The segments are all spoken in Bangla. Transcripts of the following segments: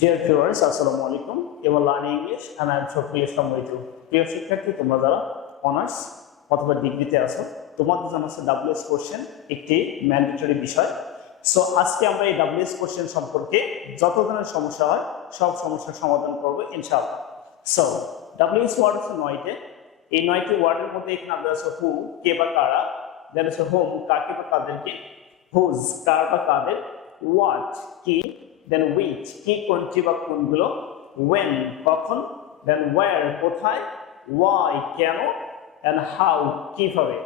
Dear viewers, Assalamu alaikum. You are learning English and I am Shofrul Islam Waitu. প্রিয় শিক্ষার্থী, তোমরা যারা অনার্স অথবা ডিগ্রিতে আছো, তোমাদের জন্য আছে WS কোশ্চেন একটি ম্যান্ডেটরি বিষয়। সো আজকে আমরা এই WS কোশ্চেন সম্পর্কে যত ধরনের সমস্যা হয় সব সমস্যার সমাধান করব ইনশাআল্লাহ। সো WS ওয়ার্ড আছে 9টি। এই 9টি ওয়ার্ডের মধ্যে এখানে আমরা আছে হু, কে বা কারা, দেন আছে হোম, কাকে বা কাদেরকে, হুজ, কার বা কাদের, হোয়াট, কি, দেন which, কি কোনটি বা কোনগুলো, when, কখন, দেন where, কোথায়, why, কেন, and how, কিভাবে,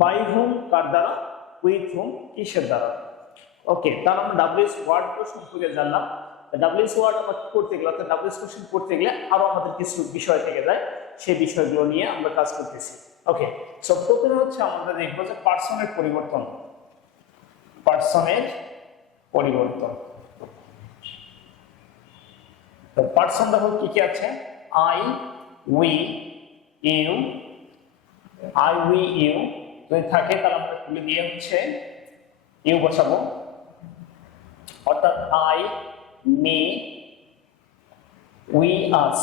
by whom, কার দ্বারা, with whom, কিসের দ্বারা। ওকে, তার আমরা WS ওয়ার্ডগুলো সম্পর্কে জানলাম। WS ওয়ার্ড আমরা করতে গেলে অর্থাৎ WS কোশ্চেন করতে গেলে আরো আমাদের কিছু বিষয় থেকে যায়, সেই বিষয়গুলো নিয়ে আমরা কাজ করতেছি। ওকে, সো প্রথমে হচ্ছে আমরা দেখব যে পার্সনের পরিবর্তন। পার্সনের পরিবর্তন। তো পার্সন দেখো কি কি আছে, I, we, you, I, we, you যদি থাকে তাহলে আমরা তুলে দিয়ে হচ্ছে ইউ বসাবো, অর্থাৎ I, me, we, us.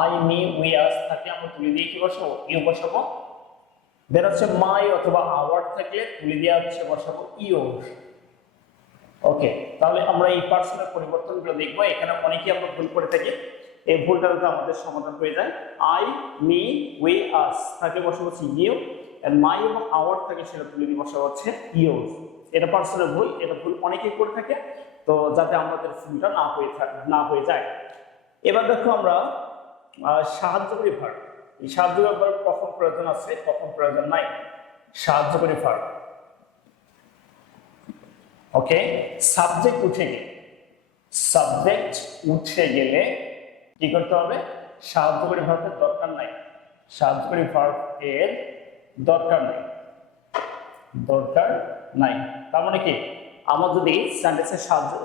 I, me, we, us থাকে আমরা তুলে দিয়ে কি বসাবো, ইউ বসাবো। দেন হচ্ছে মাই অথবা আওয়ার থাকলে তুলে দিয়ে হচ্ছে বসাবো ইউর। ওকে, তাহলে আমরা এই পার্সনের পরিবর্তনগুলো দেখবো। এখানে অনেকেই আমরা ভুল করে থাকি, এই ভুলটা যদি আমাদের সমাধান হয়ে যায়, আই, মি, উই, আস থাকে বসাবো হচ্ছে ইউ, আর মাই এবং আওয়ার থাকে সেটা তুলে দিয়ে বসাবো হচ্ছে ইউর। এটা পার্সনের ভুল, এটা ভুল অনেকেই করে থাকে, তো যাতে আমাদের ভুলটা না হয়ে যায়। এবার দেখো আমরা সাহায্যকারী ভার্ব। এই সাহায্যকারী ভার্ব কখন প্রয়োজন আছে, কখন প্রয়োজন নাই। সাহায্যকারী ভার্ব, ওকে, সাবজেক্ট উঠে গেলে, সাবজেক্ট উঠে গেলে কি করতে হবে, সাহায্যকারী ভার্বের দরকার নাই। সাহায্যকারী ভার্ব এর দরকার নাই, দরকার নাই। তার মানে কি, আমার যদি সেন্টেন্সের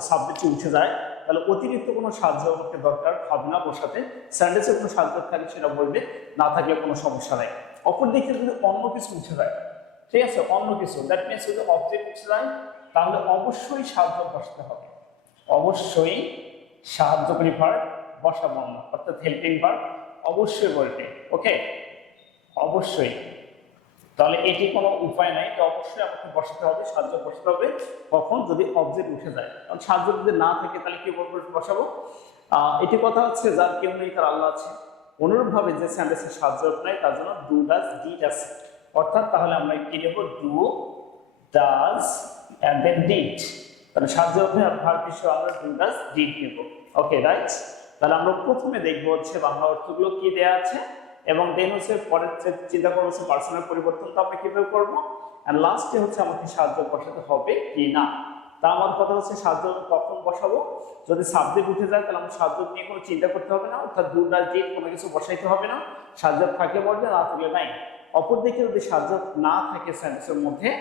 সাবজেক্ট উঠে যায় তাহলে অতিরিক্ত কোনো সাহায্য আমাকে দরকার হবে না বসাতে। সেন্টেন্সে কোনো সাহায্য থাকে সেটা বলবে, না থাকলে কোনো সমস্যা নাই। অপরদিকে যদি অন্য কিছু উঠে যায়, ঠিক আছে, অন্য কিছু, দ্যাট মিনস যদি অবজেক্ট উঠে যায় তাহলে অবশ্যই সাহায্য বসাতে হবে, অবশ্যই সাহায্যকারী ভার্ব বসাবো না, অর্থাৎ হেল্পিং ভার্ব অবশ্যই বলবে। ওকে, অবশ্যই। তাহলে এটি কোনো উপায় নাই, তো অবশ্যই আমাকে বসাতে হবে, সাহায্য বসাতে হবে। কখন, যদি অবজেক্ট উঠে যায়। কারণ সাহায্য যদি না থাকে তাহলে কি বসাবো। এটি কথা হচ্ছে যার কেউ নেই তার আল্লাহ আছে। অনুরূপভাবে যে সেন্টেন্সের সাহায্য নাই তার জন্য ডু, ডাজ, ডিড আছে, অর্থাৎ তাহলে আমরা কি নেব, do, does and then did। তাহলে সাহায্য ভার্ব হিসেবে আমরা ডু, ডাজ, ডিড নেব। ওকে, রাইট। তাহলে আমরা প্রথমে দেখবো হচ্ছে বাংলা অর্থগুলো কি দেয়া আছে, এবং দেন হচ্ছে পরের চিন্তা করবো হচ্ছে পার্সনের পরিবর্তনটা আমরা কিভাবে করবো, এন্ড লাস্টে হচ্ছে আমাকে সাহায্য বসাতে হবে কি না। তা আমার কথা হচ্ছে সাহায্য কখন বসাবো, যদি সাবজেক্ট উঠে যায় তাহলে আমার সাহায্য নিয়ে কোনো চিন্তা করতে হবে না, অর্থাৎ ডু, ডাজ, ডিড কোনো কিছু বসাইতে হবে না। সাহায্য থাকলে বলবে, না থাকলে নাই। অপরদিকে যদি সাহায্য না থাকে সেন্টেন্সের মধ্যে,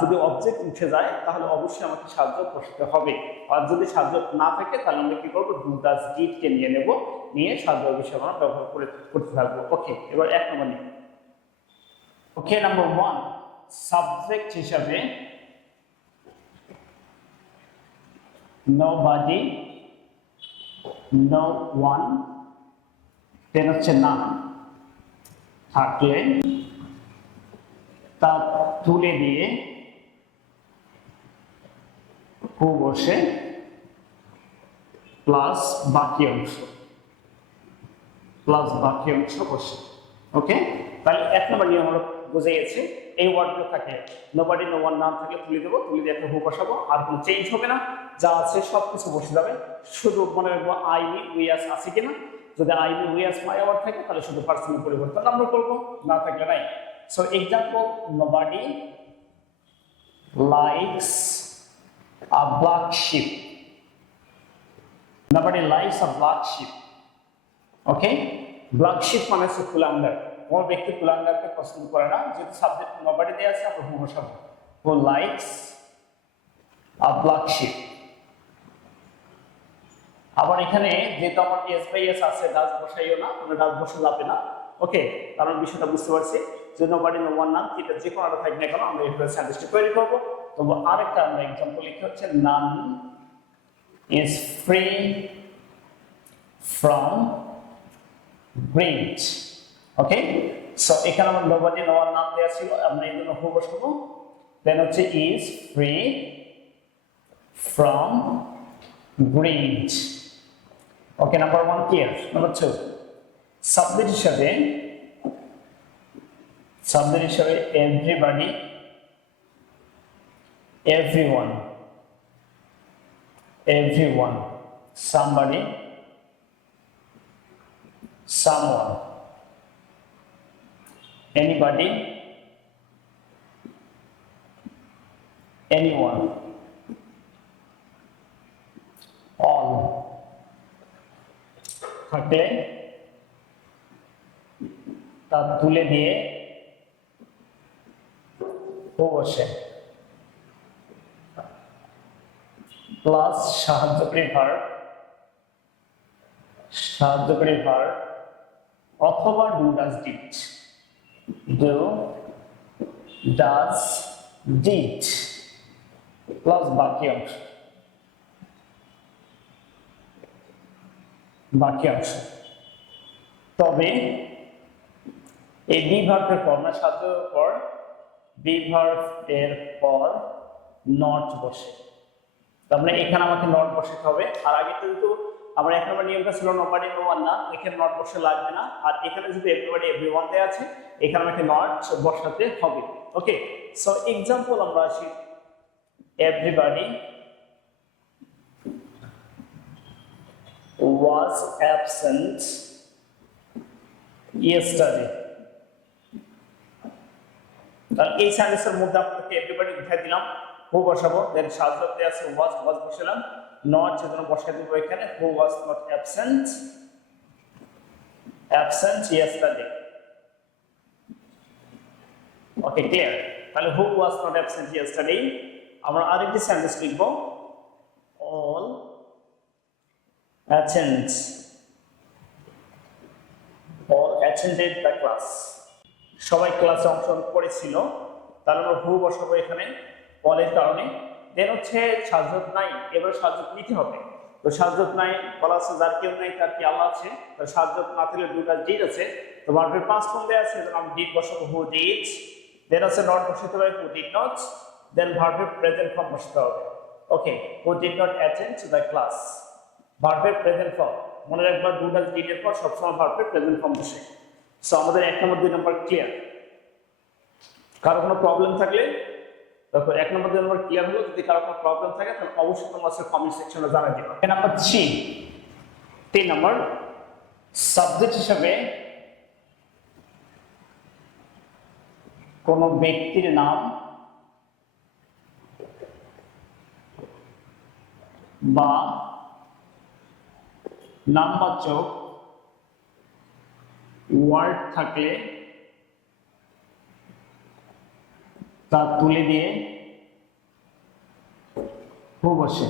যদি অবজেক্ট উঠে যায় তাহলে অবশ্যই আমাকে সাহায্য বসাতে হবে। আর যদি সাহায্য না থাকে তাহলে আমরা কি করবো, ডু, ডাজ, ডিড কে নিয়ে নেব, নিয়ে সাহায্য বিষয় আমরা ব্যবহার করতে থাকবো। ওকে, এবার এক নম্বর নিই। ওকে, নাম্বার 1, সাবজেক্ট হিসাবে nobody, no one, দেন হচ্ছে none থাকলে তা তুলে দিয়ে হু বসে প্লাস বাকি অংশ, প্লাস বাকি অংশ বসে। ওকে, তাহলে এক নম্বর নিয়ম আমরা বুঝে গেছি। এই ওয়ার্ডগুলো থাকে, নোবডি, নো ওয়ান, নাম থাকলে তুলে দেবো, তুলে দিয়ে একটা হু বসাবো, আর কোনো চেঞ্জ হবে না, যা আছে সব কিছু বসে যাবে। শুধু মনে রাখবো আই, মি, উই, আস আছে কিনা। যদি I, me, we, us, my, our থাকে তাহলে শুধু পার্সনের পরিবর্তন আমরা করবো, না থাকলে নাই। So example, nobody likes a black sheep. Nobody likes a black sheep. Okay, black sheep মানে হচ্ছে কুলাঙ্গার। কোনো ব্যক্তি কুলাঙ্গারকে পছন্দ করে না। যেহেতু সাবজেক্ট nobody দেয়া আছে আমরা হু বসাবো, who likes a black sheep। আবার এখানে যেহেতু আমার এস বাই এস আছে, ডাজ বসাইও না, আমরা ডাজ বসে যাবে না। ওকে, কারণ বিষয়টা বুঝতে পারছি যে nobody, no one, none, এটা যে কোনোটা থাকবে না কেন আমরা এইভাবে সেন্টেন্সটা তৈরি করবো। তবে আরেকটা আমরা এক্সাম্পল লিখে হচ্ছে none is free from greed. Okay, so এখানে আমার nobody নোয়ার নাম দেওয়া ছিল, আমরা এই জন্য হু বসাবো। দেন হচ্ছে is free from greed. Okay, number 1 clear. Number 2, subject হিসাবে everybody, everyone, somebody, someone, anybody, anyone, all থাকলে তা তুলে দিয়ে ও বসে প্লাস সাহায্যকারী ভার্ব অথবা ডু ডাজ ডিড প্লাস বাকি অংশ। তবে এই বি ভার্বের পর না সাহায্যের পর বি ভার্ব এর পর নট বসে, তার মানে এখানে আমাকে নট বসাতে হবে। আর আগে কিন্তু আমরা এক নম্বর নিয়মটা ছিল nobody no one না, এখানে নট বসে লাগবে না। আর এখানে যদি everybody everyone দেয়া আছে, এখানে আমাকে নট বসাতে হবে। ওকে, সো एग्जांपल আমরা আসি। everybody was absent yesterday. তাহলে এই সেন্টেন্সের মধ্যে আপনাকে এভরিবডি উঠাই দিলাম, হু বসাবো, দেন সাহায্য দেয়া আছে ওয়াজ বসালাম, নট সেজন্য বসাই দেব এখানে who was not absent yesterday. Okay, clear. তাহলে who was not absent yesterday। আমরা আরেকটি সেন্টেন্স লিখব, all attended the class. সবাই ক্লাসে অংশগ্রহণ করেছিল, তাহলে আমরা হু বসাবো এখানে অলের কারণে। দেন হচ্ছে সাহায্য নাই, এবার সাহায্য নিতে হবে। তো সাহায্য নাই বলা আছে যার কেউ নাই তার কি আল্লাহ আছে, তো সাহায্য না থাকলে ডু ডাজ ডিড আছে, তো ভার্বের পাস্ট ফর্ম দেয়া আছে, এজন্য আমরা ডিড বসাবো হু ডিড। দেন আছে নট বসাতে হবে হু ডিড নট, দেন ভার্বের প্রেজেন্ট ফর্ম বসাতে হবে। Okay, who did not attend the class, ভার্বের প্রেজেন্ট ফর্ম মনে রাখবা, ডু ডাজ ডিড এর পর সবসময় ভার্বের প্রেজেন্ট ফর্ম বসে। সো আমাদের 1 নম্বর 2 নম্বর ক্লিয়ার। কারো কোনো প্রবলেম থাকলে দেখো 1 নম্বর 2 নম্বর ক্লিয়ার হলো। যদি কারো কোনো প্রবলেম থাকে তাহলে অবশ্যই তোমরা কমেন্ট সেকশনে জানাই দিবা। নাম্বার 3 নম্বর সাবজেক্ট হিসেবে কোন ব্যক্তির নাম বা নামবাচক ওয়ার্ড থাকলে তা তুলে দিয়ে হু বসে,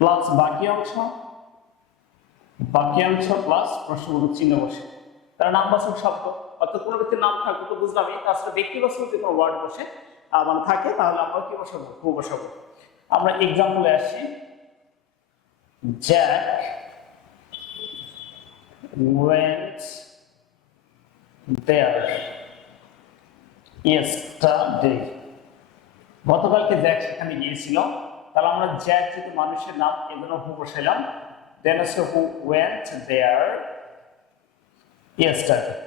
প্লাস বাকি অংশ প্লাস প্রশ্নবোধক চিহ্ন বসে। তার নামবাচক শব্দ অর্থাৎ কোনো ব্যক্তির নাম থাকবে তো বুঝলামই, তাছাড়া ব্যক্তিবাচক যদি কোনো ওয়ার্ড বসে মানে থাকে তাহলে আমরা কি বসাবো, হু বসাবো। আমরা এক্সাম্পলে আসি, জ্যাক went there yesterday. গতকালকে জ্যাক সেখানে গিয়েছিল, তাহলে আমরা জ্যাক যেহেতু মানুষের নাম এজন্য হু বসাইলাম, দেন আছে হু went there yesterday।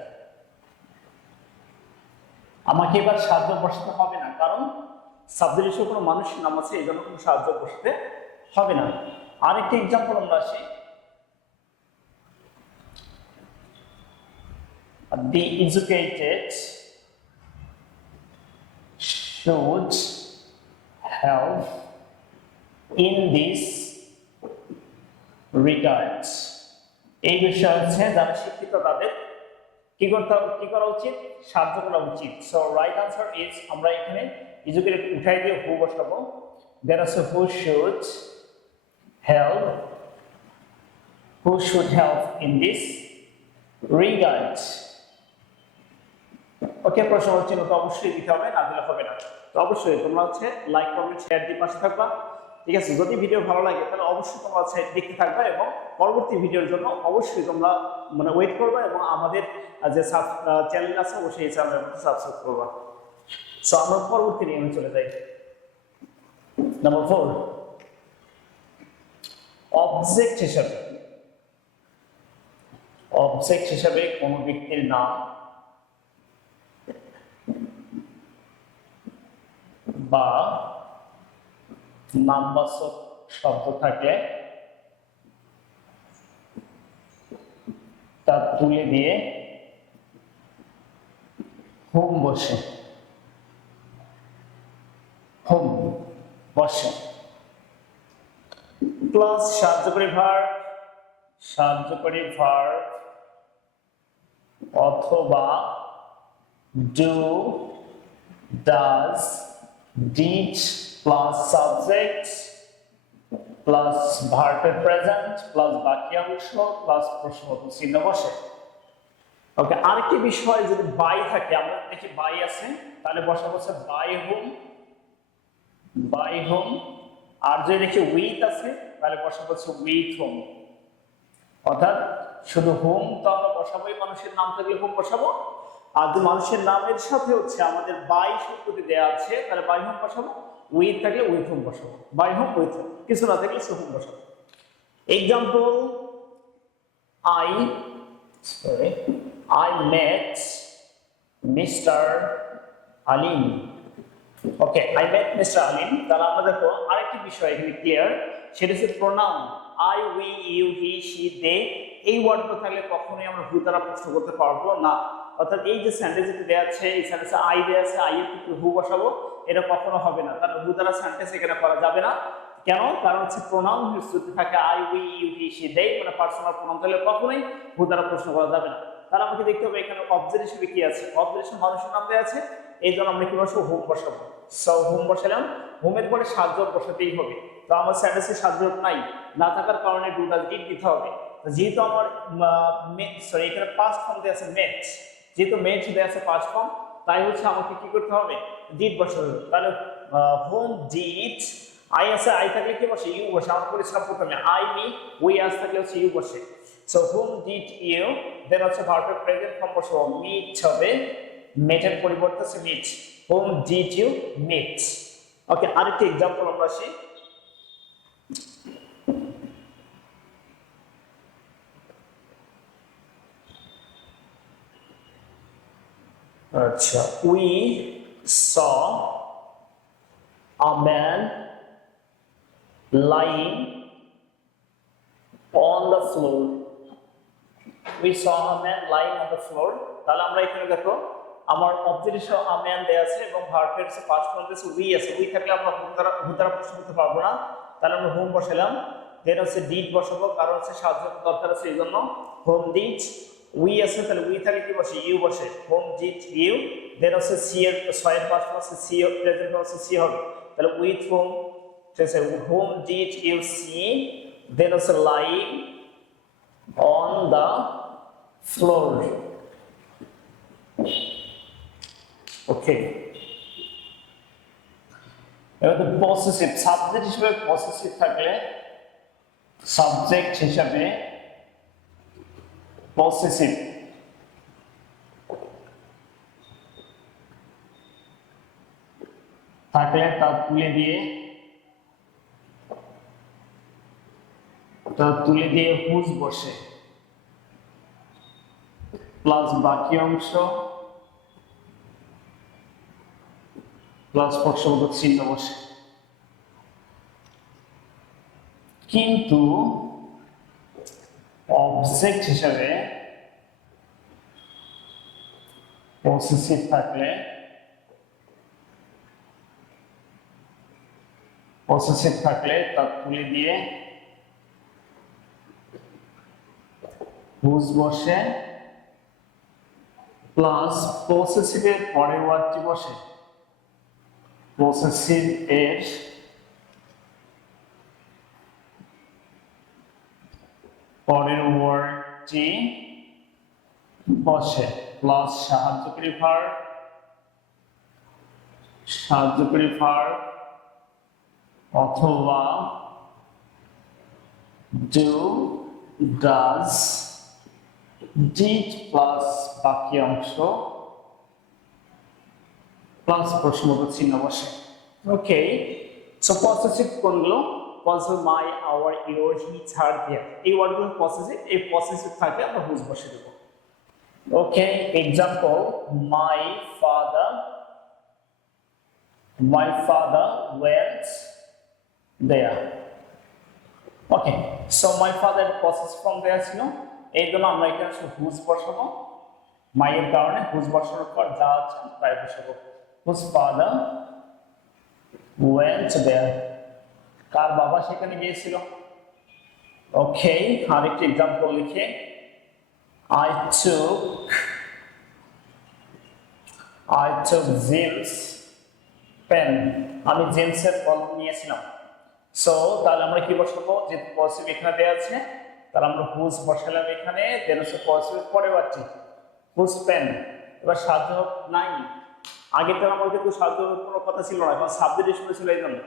আমাকে এবার সাহায্য বসাতে হবে না, কারণ সাবজেক্ট হিসেবে কোনো মানুষের নাম আছে, এই জন্য কোনো সাহায্য বসাতে হবে না। আরেকটি এক্সাম্পল আমরা আসি, the educated should help in this regard. এই বিষয় হচ্ছে যারা শিক্ষিত তাদের কি করা উচিত, সাহায্য করা উচিত। সো রাইট আনসার ইজ, আমরা এখানে এডুকেটেড উঠাই দিয়ে হু বসাবো, দেন আছে who should help in this regard. Okay, প্রশ্ন চিহ্ন তো অবশ্যই দিতে হবে, না দিলে হবে না। তো অবশ্যই তোমরা হচ্ছে লাইক কমেন্ট শেয়ার দিয়ে পাশে থাকবা, ঠিক আছে? যদি ভিডিও ভালো লাগে তাহলে অবশ্যই তোমরা হচ্ছে দেখতে থাকবা এবং পরবর্তী ভিডিওর জন্য অবশ্যই তোমরা মানে ওয়েট করবা এবং আমাদের যে চ্যানেল আছে অবশ্যই এই চ্যানেলের মধ্যে সাবস্ক্রাইব করবা। সো আমরা পরবর্তী নিয়মে চলে যাই। নাম্বার 4, অবজেক্ট হিসাবে কোনো ব্যক্তির নাম বা নামবাচক শব্দ থাকে তা তুলে দিয়ে হোম বসে প্লাস সাহায্যকারী ভার্ব অথবা do, does, did plus subject plus ভার্বের প্রেজেন্ট প্লাস বাক্যাংশ প্লাস প্রশ্নবোধক চিহ্ন বসে। ওকে, আরেকটি বিষয় যদি বাই থাকে, আমরা দেখি বাই আছে, তাহলে বসা বসে বাই হোম। আর যদি দেখি উইথ আছে তাহলে বসা বসে উইথ হোম। অর্থাৎ শুধু হোম তো আমরা বসাবোই, মানুষের নাম থাকলে হোম বসাবো, আর যদি মানুষের নামের সাথে হচ্ছে আমাদের বাই শব্দটি দেওয়া আছে তাহলে বাই হোম বসাবো, উইথ থাকলে উইথ হোম বসাবো, বাই হোম উইথ হোম, কিছু না থাকলে সে হোম বসাবো। Example, I met Mr. Alim. Okay, I met Mr. Alim। তাহলে আমরা দেখো আরেকটি বিষয় এখানে ক্লিয়ার, সেটা হচ্ছে pronoun I, we, you, he, she, they। এই ওয়ার্ডগুলো থাকলে কখনোই আমরা হু দ্বারা প্রশ্ন করতে পারবো না। অর্থাৎ এই যে সেন্টেন্স যেটা দেওয়া আছে, এই সেন্টেন্সে আই দেওয়া আছে, আই এর ক্ষেত্রে হু বসাবো, এটা কখনো হবে না, কারণ হু দ্বারা সেন্টেন্স এখানে করা যাবে না। কেন? কারণ হচ্ছে প্রোনাউন যদি থাকে I, we, you, he, she, they, মানে পার্সোনাল প্রোনাউন, তাহলে কখনোই হু দ্বারা প্রশ্ন করা যাবে না। তাহলে আমাকে দেখতে হবে এখানে অবজেক্ট হিসেবে কি আছে, অবজেক্ট মানুষের নাম দেওয়া আছে, এই জন্য আমরা কি বসাবো, হোম বসাবো। সো হোম বসালাম, হোমের পরে সাহায্য বসাতেই হবে। তো আমার সেন্টেন্সে সাহায্য নাই, না থাকার কারণে ডু, ডাজ, ডিড দিতে হবে। যেহেতু আমার এখানে পাস্ট ফর্ম দেওয়া আছে মেট, যেহেতু মেট দেওয়া আছে পাস্ট ফর্ম, তাই হচ্ছে আমাকে কি করতে হবে, ডিড বসাতে হবে। তাহলে হোম ডিড, আই আছে, আই থাকলে কি বসে, ইউ বসে। আমরা করেছিলাম প্রথমে আই, মি, উই আস থাকলে হচ্ছে ইউ বসে। সো হোম ডিড ইউ, দেন হচ্ছে ভার্বের প্রেজেন্ট ফর্ম বসাবো, মিট হবে, মেটের পরিবর্তে আছে meet, whom did you meet. Okay, আরেকটি এক্সাম্পল আমরা আসি। আচ্ছা, we saw a man lying on the floor. We saw a man lying on the floor। তাহলে আমরা এখানে দেখো আমার অবজেক্ট হিসেবে a man দেয়া আছে এবং ভার্বের আছে পাস্ট ফর্ম আছে we আছে। we থাকলে আমরা হু দ্বারা প্রশ্ন করতে পারবো না, তাহলে আমরা হোম বসালাম। দেন হচ্ছে ডিড বসাবো, কারণ হচ্ছে সাহায্য দরকার আছে এই জন্য হোম ডিড। উই আছে, তাহলে উই থাকলে কি বসে, ইউ বসে, হোম ডিড ইউ। দেন হচ্ছে সি এর ছয়ের পাস্ট ফর্ম আছে সি, প্রেজেন্ট হচ্ছে সি হবে, তাহলে উইথ হোম, ঠিক আছে, হোম ডিড ইউ সি। দেন হচ্ছে লাইং অন দা ফ্লোর। ওকে, এবার তো পসেসিভ, সাবজেক্ট হিসেবে পসেসিভ থাকলে, সাবজেক্ট হিসেবে পসেসিভ থাকলে তা তুলে দিয়ে হুজ বসে প্লাস বাকি অংশ প্লাস প্রশ্নবোধক চিহ্ন বসে। কিন্তু অবজেক্ট হিসেবে পসেসিভ থাকলে তা তুলে দিয়ে হুজ বসে প্লাস পসেসিভের পরের ওয়ার্ডটি বসে, পসেসিভ এর পরের ওয়ার্ডটি বসে প্লাস সাহায্যকারী ভার্ব সাহায্যকারী ভার্ব অথবা ডু, ডাজ, ডিড প্লাস বাকি অংশ প্লাস প্রশ্নবোধক চিহ্ন বসে। ওকে, সো পসেসিভ কোনগুলো? পসেসিভ মাই, আওয়ার, ইওর, হি, হার, দেয়ার, এই ওয়ার্ডগুলো পসেসিভ। এই পসেসিভ থাকলে আমরা হুজ বসে দেবো। Okay, example, my father went there. Okay, so my father possessive form দেয়া ছিল, এই জন্য আমরা এখানে হুজ বসাবো। মাইয়ের কারণে হুজ বসানোর পর যা আছে তাই বসাবো। হুজ ফাদার went there, কার বাবা সেখানে গিয়েছিল। ওকে, আরেকটি এক্সাম্পল লিখে, I took James পেন, আমি জেমসের কলম নিয়েছিলাম। সো তাহলে আমরা কি বসাবো? যে পসিটিভ এখানে দেওয়া আছে, তাহলে আমরা হুজ বসালাম এখানে, দেন হচ্ছে পসিটিভ পরে বাড়ছি হুজ পেন। এবার সাহায্য নাই, আগে তো আমার কিন্তু সাহায্য কোনো কথা ছিল না, এখন সাবজেক্ট হিসেবে ছিল, এই জন্য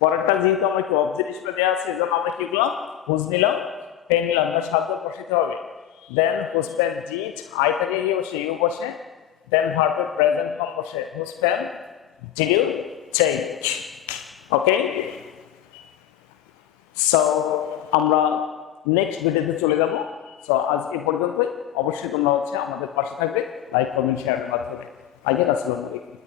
পরেরটা যেহেতু আমরা কি অবজেক্ট হিসেবে দেওয়া আছে, এই জন্য আমরা কি করলাম? হুজ নিলাম, পেন নিলাম, না সাহায্য বসাতে হবে। Then whose pen did, I থেকে ইউ বসে, ইউ বসে, দেন ভার্বের প্রেজেন্ট ফর্ম বসে, whose pen did you take? Okay, so আমরা নেক্সট ভিডিওতে চলে যাব। সো আজ এই পর্যন্তই। অবশ্যই তোমরা হচ্ছে আমাদের পাশে থাকবে লাইক, কমেন্ট, শেয়ারের মাধ্যমে। আসসালামু আলাইকুম।